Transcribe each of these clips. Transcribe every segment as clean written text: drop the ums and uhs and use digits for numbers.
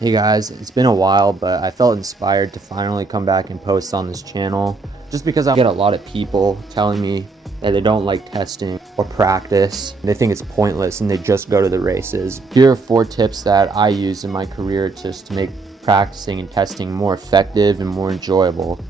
Hey guys, it's been a while, but I felt inspired to finally come back and post on this channel just because I get a lot of people telling me that they don't like testing or practice. They think it's pointless and they just go to the races. Here are 4 tips that I use in my career just to make practicing and testing more effective and more enjoyable.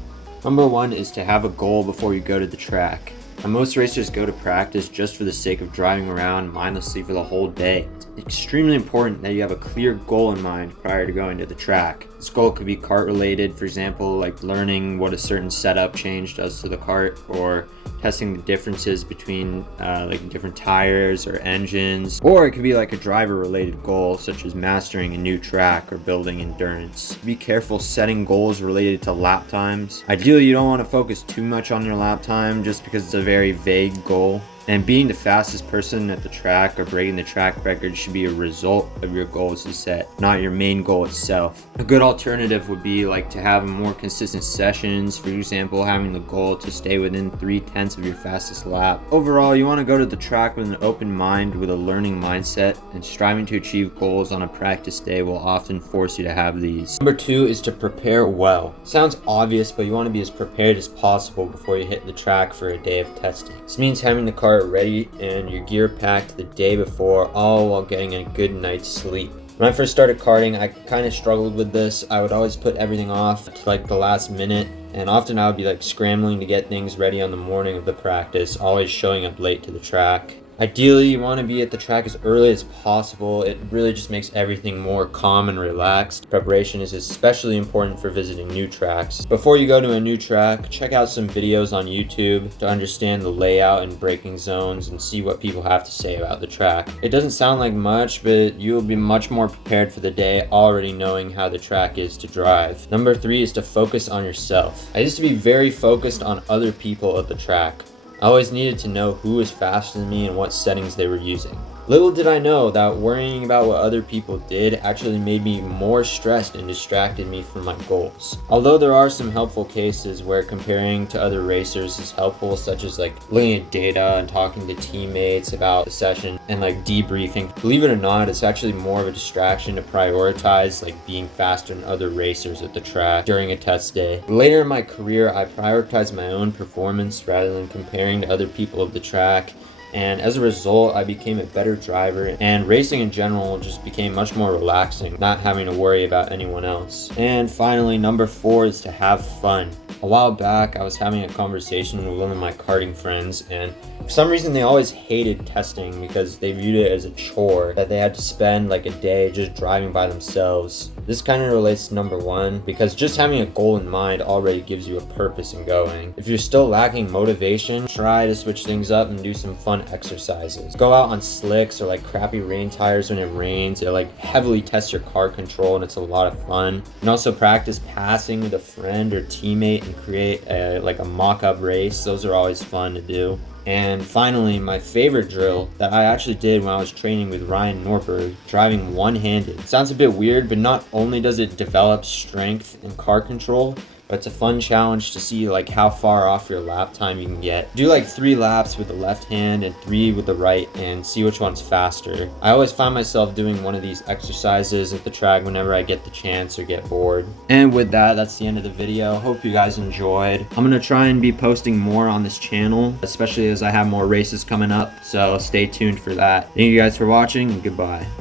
Number 1 is to have a goal before you go to the track. And most racers go to practice just for the sake of driving around mindlessly for the whole day. It's extremely important that you have a clear goal in mind prior to going to the track. This goal could be kart related, for example, like learning what a certain setup change does to the kart, or testing the differences between like different tires or engines, or it could be like a driver related goal such as mastering a new track or building endurance. Be careful setting goals related to lap times. Ideally, you don't want to focus too much on your lap time just because it's a very vague goal. And being the fastest person at the track or breaking the track record should be a result of your goals you set, not your main goal itself. A good alternative would be like to have more consistent sessions, for example, having the goal to stay within 3/10 of your fastest lap. Overall, you want to go to the track with an open mind, with a learning mindset, and striving to achieve goals on a practice day will often force you to have these. Number 2 is to prepare well. Sounds obvious, but you want to be as prepared as possible before you hit the track for a day of testing. This means having the car ready and your gear packed the day before, all while getting a good night's sleep. When I first started karting, I kind of struggled with this. I would always put everything off to like the last minute, and often I would be like scrambling to get things ready on the morning of the practice, always showing up late to the track. Ideally, you want to be at the track as early as possible. It really just makes everything more calm and relaxed. Preparation is especially important for visiting new tracks. Before you go to a new track, check out some videos on YouTube to understand the layout and braking zones and see what people have to say about the track. It doesn't sound like much, but you will be much more prepared for the day already knowing how the track is to drive. Number 3 is to focus on yourself. I used to be very focused on other people at the track. I always needed to know who was faster than me and what settings they were using. Little did I know that worrying about what other people did actually made me more stressed and distracted me from my goals. Although there are some helpful cases where comparing to other racers is helpful, such as like looking at data and talking to teammates about the session and like debriefing, believe it or not, it's actually more of a distraction to prioritize like being faster than other racers at the track during a test day. Later in my career, I prioritized my own performance rather than comparing to other people of the track. And as a result, I became a better driver, and racing in general just became much more relaxing, not having to worry about anyone else. And finally, number 4 is to have fun. A while back, I was having a conversation with one of my karting friends, and for some reason they always hated testing because they viewed it as a chore that they had to spend like a day just driving by themselves. This kind of relates to number 1 because just having a goal in mind already gives you a purpose in going. If you're still lacking motivation, try to switch things up and do some fun exercises. Go out on slicks or like crappy rain tires when it rains. It like heavily tests your car control and it's a lot of fun. And also practice passing with a friend or teammate and create a mock-up race. Those are always fun to do. And finally, my favorite drill that I actually did when I was training with Ryan Norberg, driving one-handed. Sounds a bit weird, but not only does it develop strength and car control, but it's a fun challenge to see like how far off your lap time you can get. Do like 3 laps with the left hand and 3 with the right and see which one's faster. I always find myself doing one of these exercises at the track whenever I get the chance or get bored. And with that, that's the end of the video. Hope you guys enjoyed. I'm gonna try and be posting more on this channel, especially as I have more races coming up, so stay tuned for that. Thank you guys for watching, and goodbye.